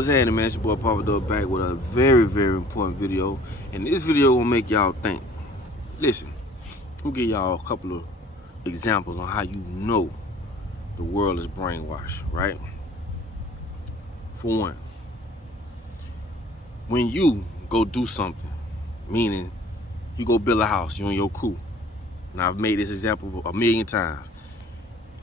What's happening, man? It's your boy Papa Dog back with a very, very important video. And this video will make y'all think. Listen, I'm gonna give y'all a couple of examples on how you know the world is brainwashed, right? For one, when you go do something, meaning you go build a house, you and your crew. And I've made this example a million times.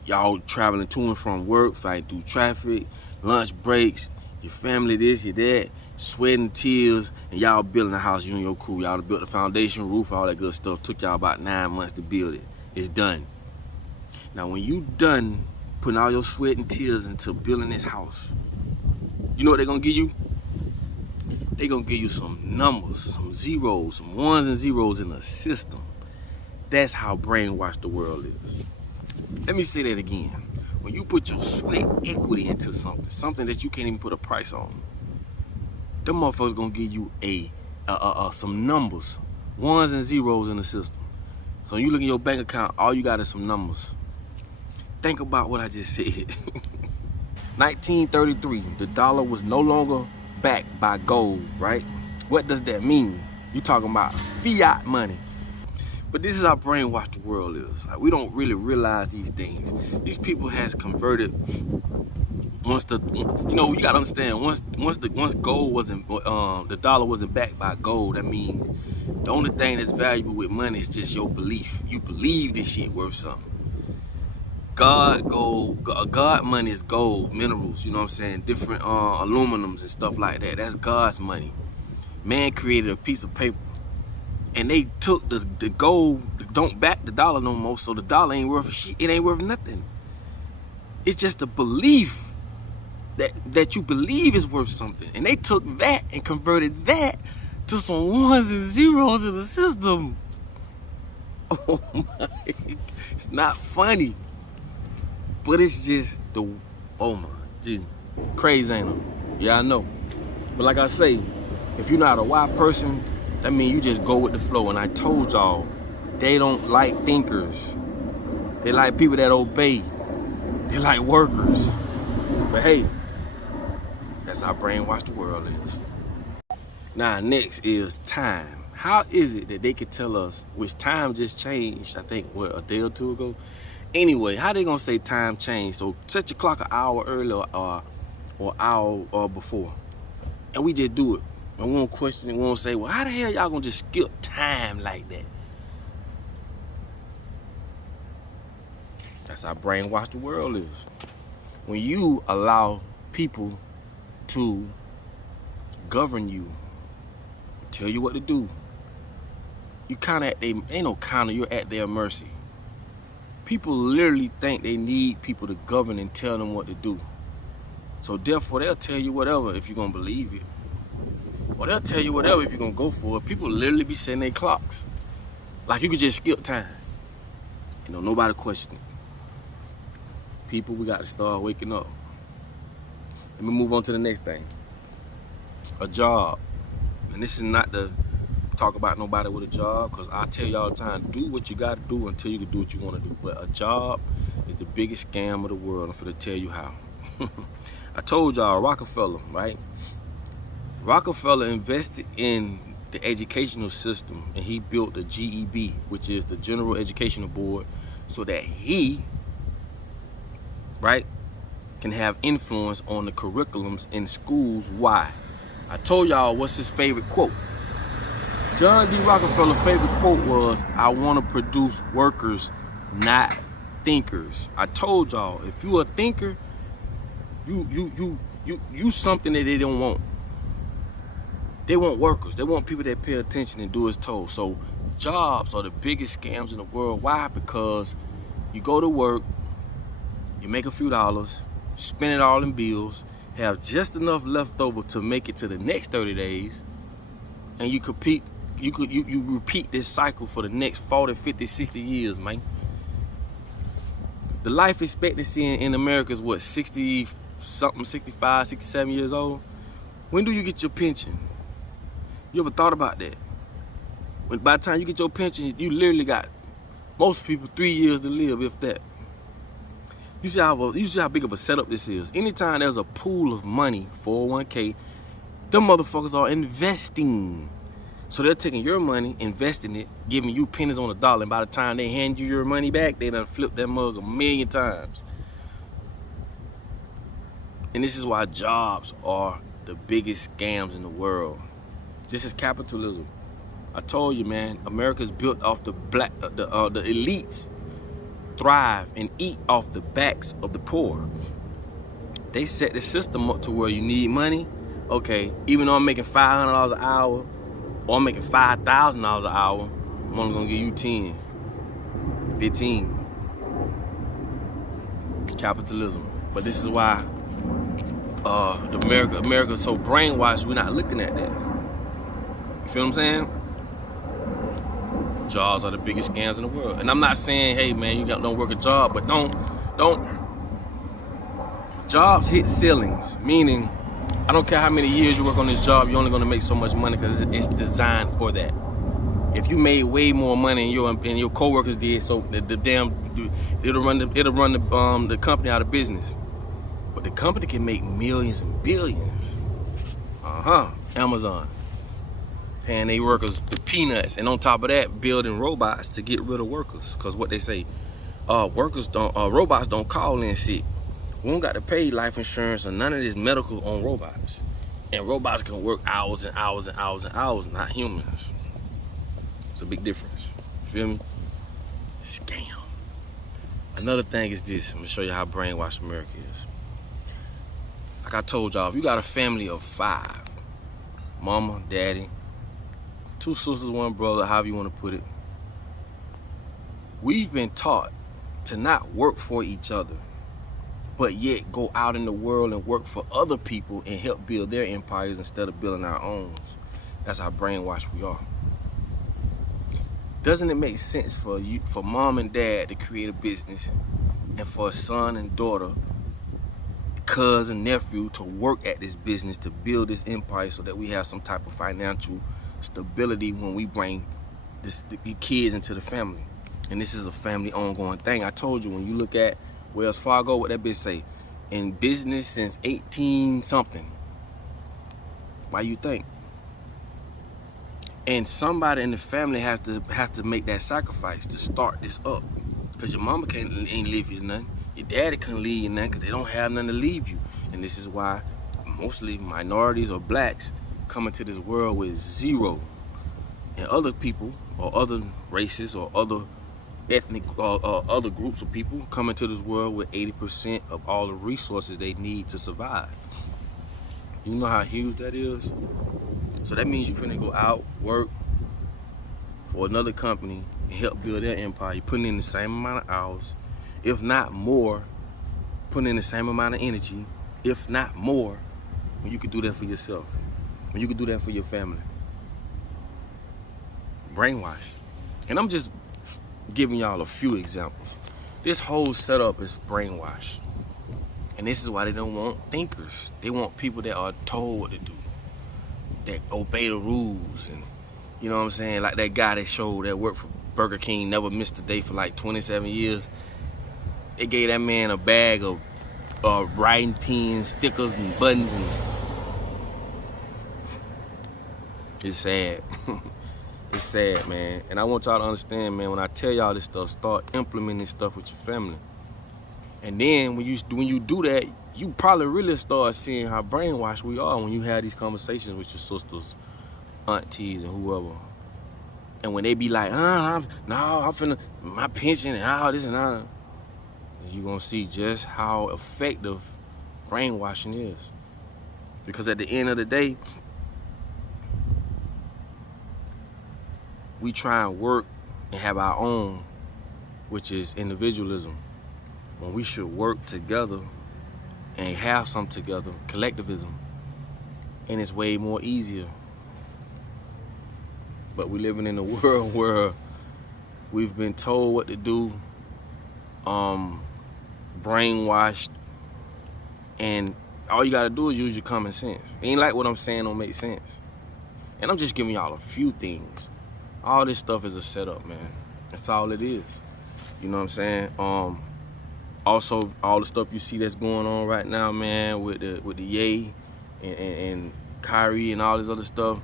Y'all traveling to and from work, fighting through traffic, lunch breaks, your family this, your that, sweating tears, and y'all building a house, you and your crew. Y'all built the foundation, roof, all that good stuff. Took y'all about 9 months to build it. It's done. Now when you done putting all your sweat and tears into building this house, you know what they're gonna give you? They're gonna give you some numbers, some zeros, some ones and zeros in the system. That's how brainwashed the world is. Let me say that again. When you put your sweat equity into something that you can't even put a price on, them motherfuckers gonna give you some numbers, ones and zeros in the system. So you look at your bank account, all you got is some numbers. Think about what I just said. 1933, the dollar was no longer backed by gold, right? What does that mean? You talking about fiat money. But this is how brainwashed the world is. Like, we don't really realize these things. These people has converted once the, you know, you gotta understand, once gold wasn't, the dollar wasn't backed by gold, that means the only thing that's valuable with money is just your belief. You believe this shit worth something. God money is gold, minerals, you know what I'm saying? Different aluminums and stuff like that. That's God's money. Man created a piece of paper. And they took the gold, don't back the dollar no more, so the dollar ain't worth shit. It ain't worth nothing. It's just a belief that you believe is worth something. And they took that and converted that to some ones and zeros in the system. Oh my, it's not funny. But it's just oh my, geez, crazy, ain't it? Yeah, I know. But like I say, if you're not a why person, that means you just go with the flow. And I told y'all, they don't like thinkers. They like people that obey. They like workers. But hey, that's how brainwashed the world is. Now next is time. How is it that they could tell us, which time just changed, I think, what, a day or two ago? Anyway, how they gonna say time changed? So set your clock an hour earlier or hour before. And we just do it. And we won't question it, we won't say, well, how the hell y'all gonna just skip time like that? That's how brainwashed the world is. When you allow people to govern you, tell you what to do, you kinda ain't no kinda, you're at their mercy. People literally think they need people to govern and tell them what to do. So therefore, they'll tell you whatever if you're gonna believe it. Or they'll tell you whatever if you're gonna go for it. People literally be setting their clocks. Like you could just skip time. You know, nobody question it. People, we got to start waking up. Let me move on to the next thing. A job. And this is not to talk about nobody with a job, because I tell you all the time, do what you gotta do until you can do what you wanna do. But a job is the biggest scam of the world. I'm finna tell you how. I told y'all, Rockefeller, right? Rockefeller invested in the educational system, and he built the GEB, which is the General Educational Board, so that he, right, can have influence on the curriculums in schools. Why? I told y'all what's his favorite quote. John D. Rockefeller's favorite quote was, I want to produce workers, not thinkers. I told y'all, if you a thinker, you something that they don't want. They want workers. They want people that pay attention and do as told. So jobs are the biggest scams in the world. Why? Because you go to work, you make a few dollars, spend it all in bills, have just enough left over to make it to the next 30 days, and you repeat this cycle for the next 40, 50, 60 years, man. The life expectancy in America is what, 60 something, 65, 67 years old? When do you get your pension? You ever thought about that? When by the time you get your pension, you literally got, most people, 3 years to live, if that. You see how big of a setup this is. Anytime there's a pool of money, 401k, them motherfuckers are investing. So they're taking your money, investing it, giving you pennies on the dollar, and by the time they hand you your money back, they done flipped that mug 1,000,000 times. And this is why jobs are the biggest scams in the world. This is capitalism. I told you, man, America's built off the elites thrive and eat off the backs of the poor. They set the system up to where you need money. Okay, even though I'm making $500 an hour, or I'm making $5,000 an hour, I'm only gonna give you 10, 15. Capitalism. But this is why America's so brainwashed, we're not looking at that. You feel what I'm saying? Jobs are the biggest scams in the world. And I'm not saying, hey man, you don't work a job, but don't. Jobs hit ceilings, meaning I don't care how many years you work on this job, you're only gonna make so much money because it's designed for that. If you made way more money and your coworkers did, so it'll run the company out of business. But the company can make millions and billions. Amazon. Paying their workers the peanuts, and on top of that, building robots to get rid of workers. Cause what they say, robots don't call in sick. We don't got to pay life insurance or none of this medical on robots. And robots can work hours and hours and hours and hours, not humans. It's a big difference. You feel me? Scam. Another thing is this. I'm gonna show you how brainwashed America is. Like I told y'all, if you got a family of 5, mama, daddy, 2 sisters, 1 brother, however you want to put it, we've been taught to not work for each other, but yet go out in the world and work for other people and help build their empires instead of building our own. That's how brainwashed we are. Doesn't it make sense for mom and dad to create a business and for a son and daughter, cousin, nephew to work at this business to build this empire so that we have some type of financial stability when we bring the kids into the family? And this is a family ongoing thing. I told you, when you look at Wells Fargo, what that bitch say, in business since 18 something. Why you think? And somebody in the family has to make that sacrifice to start this up, because your mama ain't leave you nothing, your daddy couldn't leave you nothing, because they don't have nothing to leave you. And this is why mostly minorities or blacks come into this world with 0, and other people or other races or other ethnic or other groups of people come into this world with 80% of all the resources they need to survive. You know how huge that is? So that means you finna go out, work for another company and help build their empire. You're putting in the same amount of hours, if not more, putting in the same amount of energy, if not more, when you could do that for yourself, when you could do that for your family. Brainwash. And I'm just giving y'all a few examples. This whole setup is brainwash. And this is why they don't want thinkers. They want people that are told what to do, that obey the rules. And you know what I'm saying? Like that guy that worked for Burger King, never missed a day for like 27 years. They gave that man a bag of writing pens, stickers, and buttons. And it's sad. It's sad, man. And I want y'all to understand, man, when I tell y'all this stuff, start implementing stuff with your family. And then when you do that, you probably really start seeing how brainwashed we are when you have these conversations with your sisters, aunties, and whoever. And when they be like, I'm finna, my pension and all this and all, you're gonna see just how effective brainwashing is. Because at the end of the day, we try and work and have our own, which is individualism, when we should work together and have some together, collectivism, and it's way more easier. But we're living in a world where we've been told what to do, brainwashed, and all you gotta do is use your common sense. It ain't like what I'm saying don't make sense. And I'm just giving y'all a few things. All this stuff is a setup, man. That's all it is. You know what I'm saying? Also, all the stuff you see that's going on right now, man, with the Ye and Kyrie and all this other stuff,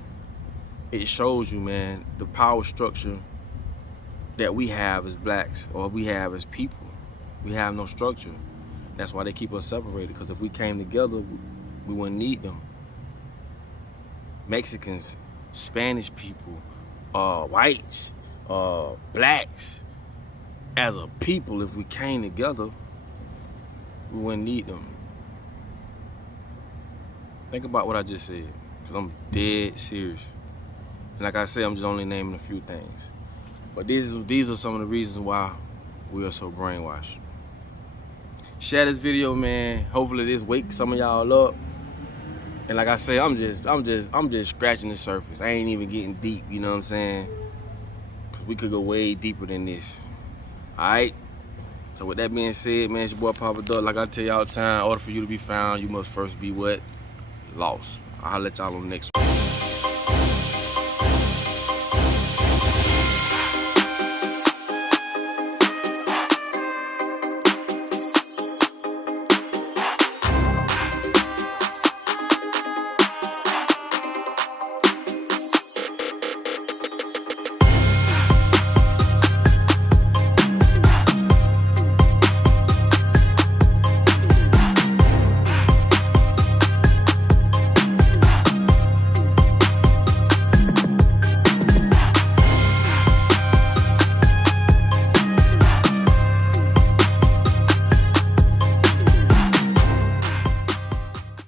it shows you, man, the power structure that we have as blacks, or we have as people. We have no structure. That's why they keep us separated, because if we came together, we wouldn't need them. Mexicans, Spanish people, whites, blacks, as a people, if we came together, we wouldn't need them. Think about what I just said, because I'm dead serious. And like I said, I'm just only naming a few things. But these are some of the reasons why we are so brainwashed. Share this video, man. Hopefully this wakes some of y'all up. And like I say, I'm just scratching the surface. I ain't even getting deep, you know what I'm saying? We could go way deeper than this. Alright? So with that being said, man, it's your boy Papa Duck. Like I tell y'all all the time, in order for you to be found, you must first be what? Lost. I'll let y'all on the next one.